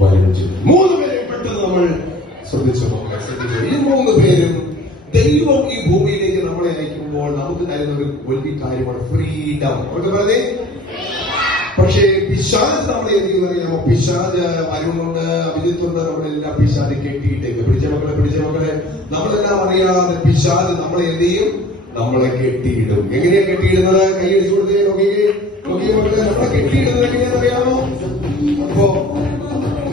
വലിച്ചു മൂന്ന് പേരെ പെട്ടെന്ന് നമ്മൾ ശ്രദ്ധിച്ചു ഈ മൂന്ന് പേരും ദൈവം ഈ ഭൂമിയിലേക്ക് നമ്മളെ അയക്കുമ്പോൾ നമുക്ക് തരുന്ന ഒരു വലിയ കാര്യമാണ് ഫ്രീഡം അവർക്ക് പറഞ്ഞേ? പക്ഷേ പിശാജ് നമ്മളെ എന്ത് ചെയ്യുന്നറിയാമോ പിശാജ് വരുന്നുണ്ട് അഭിജിത്തുണ്ട് നമ്മളെല്ലാം പിശാജ് കെട്ടിയിട്ടേക്ക്. പിടിച്ച മക്കളെ പിടിച്ച മക്കളെ. നമ്മളെല്ലാം അറിയാതെ പിശാജ് നമ്മളെ എന്ത് ചെയ്യും? നമ്മളെ കെട്ടിയിടും. എങ്ങനെയാ കെട്ടിയിടുന്നത്? കൈയടിച്ചു കൊടുത്തേ നോക്കിയേ നോക്കിയ മക്കളെ നമ്മളെ കെട്ടിയിടുന്നത് എങ്ങനെയാണെന്ന് അറിയാമോ അപ്പോ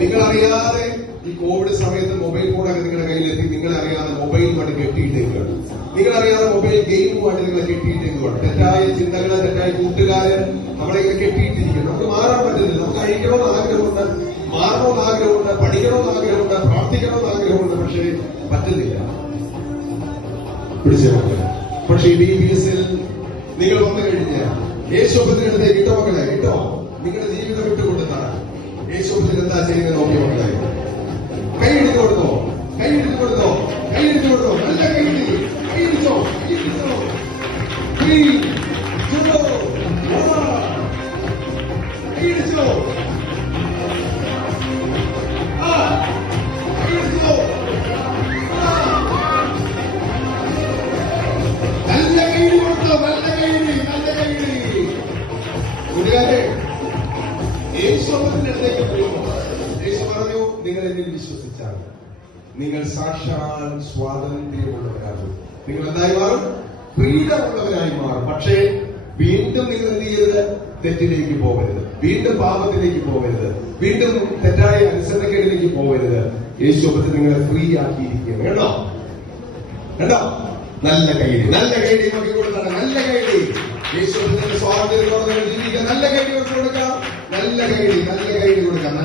നിങ്ങൾ അറിയാതെ ഈ കോവിഡ് സമയത്ത് മൊബൈൽ ഫോണൊക്കെ നിങ്ങളുടെ കയ്യിലെത്തി നിങ്ങൾ അറിയാതെ മൊബൈലുമായിട്ട് കെട്ടിയിട്ടേക്കാണ് നിങ്ങൾ അറിയാതെ മൊബൈൽ ഗെയിമുമായിട്ട് നിങ്ങളെ കെട്ടിയിട്ടേക്കുവാണ്. തെറ്റായ ചിന്തകൾ തെറ്റായ കൂട്ടുകാരൻ നമ്മളെ ഇങ്ങനെ കെട്ടിയിട്ടിരിക്കുന്നു. നമുക്ക് മാറാൻ പറ്റില്ല നമുക്ക് അഴിക്കണമെന്ന് ആഗ്രഹമുണ്ട് മാറണമെന്ന് ആഗ്രഹമുണ്ട് പഠിക്കണമെന്ന് ആഗ്രഹമുണ്ട് പ്രാർത്ഥിക്കണമെന്ന് ആഗ്രഹമുണ്ട് പക്ഷേ പറ്റുന്നില്ല. പക്ഷേ ബി ബി എസിൽ നിങ്ങൾ വന്നു കഴിഞ്ഞാൽ യേശോപത്തിനടുത്ത് കിട്ടോ മക്കളെ കിട്ടോ നിങ്ങളുടെ ജീവിതം വിട്ടുകൊടുത്താണ് യേശോപത്തിന് എന്താ ചെയ്യുന്നത് നോക്കി മക്കളെ കൈ എടുത്തു കൊടുത്തോ കൈ എടുത്തു കൊടുത്തോ കൈ എടുത്തു കൊടുത്തോ നല്ല കൈ ഇടി. കൈ ഇടിച്ചോ കൈ ഇടിച്ചോ യേശുവിന്റെ അടുത്തേക്ക് യേശു പറഞ്ഞു നിങ്ങൾ എന്നിൽ വിശ്വസിച്ചാൽ നിങ്ങൾ സാക്ഷാൽ സ്വാതന്ത്ര്യമുള്ളവരാകും. നിങ്ങൾ എന്തായി മാറും? ഫ്രീഡമുള്ളവരായി മാറും. പക്ഷേ വീണ്ടും നിങ്ങൾ എന്ത് ചെയ്യരുത്? തെറ്റിലേക്ക് പോകരുത് വീണ്ടും പാപത്തിലേക്ക് പോകരുത് വീണ്ടും തെറ്റായ അനുസരണക്കേടിലേക്ക് പോകരുത് യേശുപ്പത്തിൽ നിങ്ങളെ ഫ്രീ ആക്കിയിരിക്കുകയാണ്. കേട്ടോ കേട്ടോ നല്ല കൈ നല്ല കൈ നോക്കിക്കൊടുത്താണ് നല്ല കൈ യേശു ജീവിക്കാൻ നല്ല കൈയ്യടി കൊടുക്കാം നല്ല കൈയ്യടി നല്ല കൈയ്യടി കൊടുക്കാം